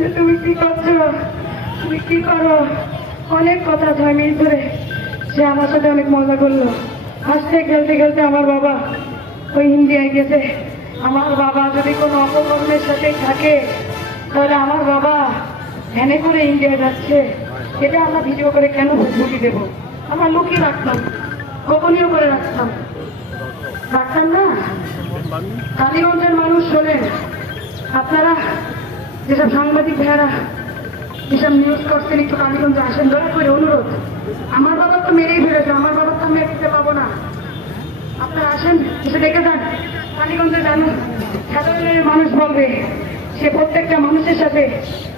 যে তুমি কি করছো, তুমি কি করো, অনেক কথা 6 মিনিট ধরে সে আমার সাথে অনেক মজা করলো। হাসতে খেলতে খেলতে আমার বাবা ওই ইন্ডিয়ায় গেছে। আমার বাবা যদি কোনো অপকর্মের সাথে থাকে তাহলে আমার বাবা ভ্যানে করে ইন্ডিয়ায় যাচ্ছে, এটা আমরা ভিডিও করে কেন ঢুকিয়ে দেবো? আমরা লুকিয়ে রাখতাম, গোপনীয় করে রাখতাম না। কালীগঞ্জের মানুষ শোনেন, আপনারা যেসব সাংবাদিক ভাইয়েরা যেসব নিউজ করছেন একটু কালীগঞ্জে আসেন, দয়া করে অনুরোধ। আমার বাবা তো মেরেই ফেলেছে, আমার বাবা তো আমি দিতে পাবো না। আপনারা আসেন, এসে দেখে যান কালীগঞ্জে। জানুন সাধারণের মানুষ বলবে সে প্রত্যেকটা মানুষের সাথে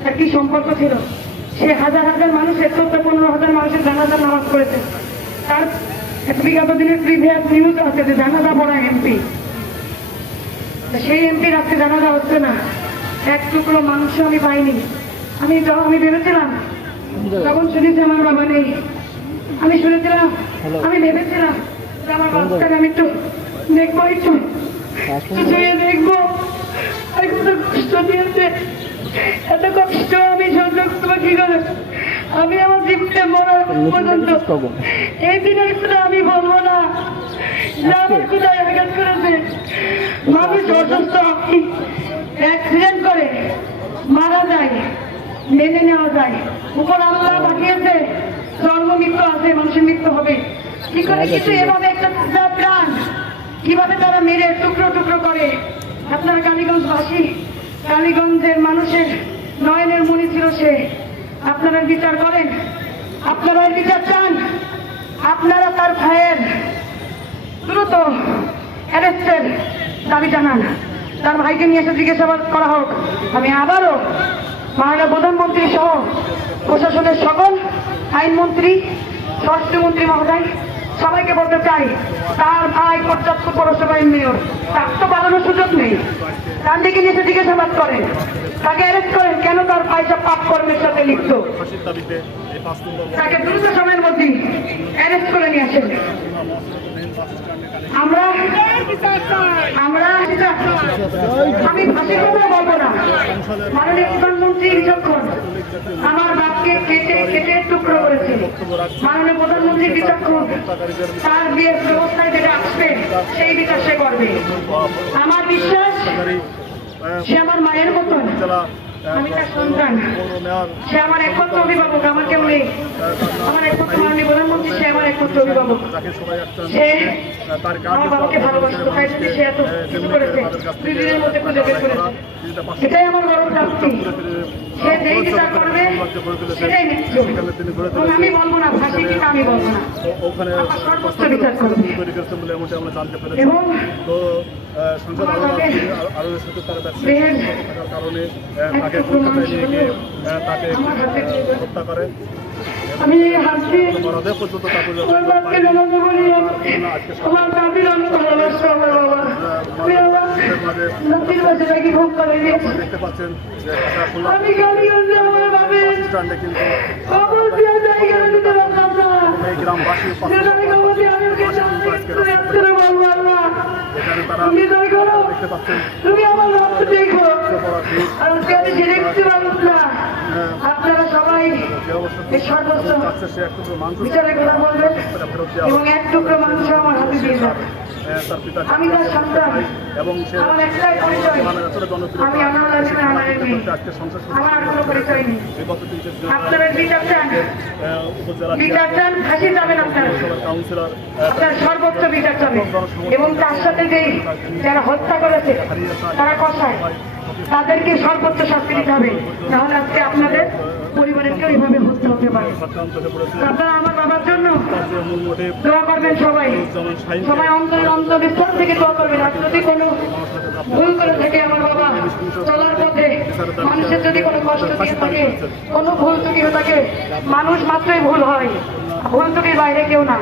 তার কি সম্পর্ক ছিল। সে হাজার হাজার মানুষের 14-15,000 মানুষের জানাজার নামাজ পড়েছে। তার বিগত দিনের প্রিভিয়াস নিউজ আছে যে জানাজা পড়া এমপি, সেই এমপির আজকে জানাজা হচ্ছে না। এক টুকরো মাংস আমি পাইনি। আমি ভেবেছিলাম যখন শুনেছি আমার বাবা নেই, আমি ভেবেছিলাম যে আমার বাচ্চাকে আমি একটু দেখবো, একটু ছুঁয়ে দেখবো। কত কষ্ট দিয়েছে, এত কষ্ট আমি সহ্য করবো কি করে? আমি আমার জীবনে মরার পর্যন্ত এই দিনের কথা আমি বলবো না যে আমার কোথায় আঘাত করেছে। মানুষ অসুস্থ অ্যাক্সিডেন্ট করে মারা যায়, মেনে নেওয়া যায়। উপর আল্লাহ পাঠিয়েছে জন্ম মৃত্যু আছে, মানুষের মৃত্যু হবে। কি করে কিছু এভাবে একটা প্রাণ কিভাবে তারা মেরে টুকরো টুকরো করে? আপনারা কালীগঞ্জবাসী, কালীগঞ্জের মানুষের নয়নের মণি ছিল সে। আপনারা বিচার করেন, আপনারা বিচার চান, আপনারা তার ভাইয়ের দ্রুত অ্যারেস্টের দাবি জানান। তার ভাইকে নিয়ে এসে জিজ্ঞাসাবাদ করা হোক। আমি আবারও মাননীয় প্রধানমন্ত্রী সহ প্রশাসনের সকল আইনমন্ত্রী, স্বরাষ্ট্রমন্ত্রী মহোদয় সবাইকে বলতে চাই, তার ভাই পর্যাপ্ত পৌরসভার মেয়র, তার তো পালানোর সুযোগ নেই। তার দিকে নিয়ে এসে জিজ্ঞাসাবাদ করেন, তাকে অ্যারেস্ট করেন। কেন তার ভাই সব পাপ কর্মের সাথে লিপ্ত, তাকে দ্রুত সময়ের মধ্যে অ্যারেস্ট করে নিয়ে আসেন। আমি ফাঁসির কথা বলবো না। মাননীয় প্রধানমন্ত্রী বিচক্ষণ, আমার বাপকে কেটে কেটে টুকরো করেছে। মাননীয় প্রধানমন্ত্রী বিচক্ষণ, তার বিয়ের ব্যবস্থায় যেটা আসবে সেই বিচার সে করবে। আমার বিশ্বাস সে আমার মায়ের মতন, আমি তার সন্তান, সে আমার একমাত্র অভিভাবক। আমার কেউ নেই, আমার একমাত্র মাননীয় প্রধানমন্ত্রী, সে আমার একমাত্র অভিভাবক। সে আমার বাবাকে ভালোবাসত, তাই যদি সে এত কিছু করেছে, 2 দিনের মধ্যে খুঁজে বের করেছে। এটাই আমার বড় প্রাপ্তি। সে যেই বিচার করবে সেটাই নিচ্ছ। আমি বলবো না ফাঁসি কিনা, আমি বলবো না, সর্বোচ্চ বিচার করবে। এবং আমি হাসছি, আমার বাপকে জানাতে বলি আমার দাদির অনেক ভালোবাসতো আমার বাবা। আমি আমার নাতির বাচ্চাটাকে খুব করে দিয়েছি। আমি কালীগঞ্জে আমার বাপের খবর দিয়ে জায়গা দিতে পারতাম না। সেটাই খবর দিয়ে আমি ওকে বলবো, আল্লাহ তুমি তাই করো, তুমি আমার বাপকে দেখো। আর ওকে আমি দেখতে পারলাম না। আপনারা সবাই এই সর্বোচ্চ বিচারে কথা বলবেন এবং এক টুকরো মানুষ আমার হাতে দিয়ে যাবে। আমি তার সন্তান, আমার একটাই পরিচয়, আমি আমার কোনো পরিচয় নেই। আপনারা বিচার চান, বিচার চান, ফাঁসি যাবেন আপনারা, আপনার সর্বোচ্চ বিচার চাবেন। এবং তার সাথে যেই যারা হত্যা করেছে, তারা কষায়, তাদেরকে সর্বোচ্চ শাস্তি দিতে হবে। তাহলে আজকে আপনাদের পরিবারের কেউ এইভাবে হত্যা হতে পারে। আপনারা আমার বাবার জন্য দোয়া করবেন, সবাই সবাই অন্তর্বিশ্বাস থেকে দোয়া করবেন। আর যদি কোনো ভুল করে থাকে আমার বাবা চলার পথে, মানুষের যদি কোনো কষ্ট দিয়ে থাকে, কোনো ভুল ত্রুটি হয়ে থাকে, মানুষ মাত্রই ভুল হয়, ভুল ত্রুটির বাইরে কেউ না।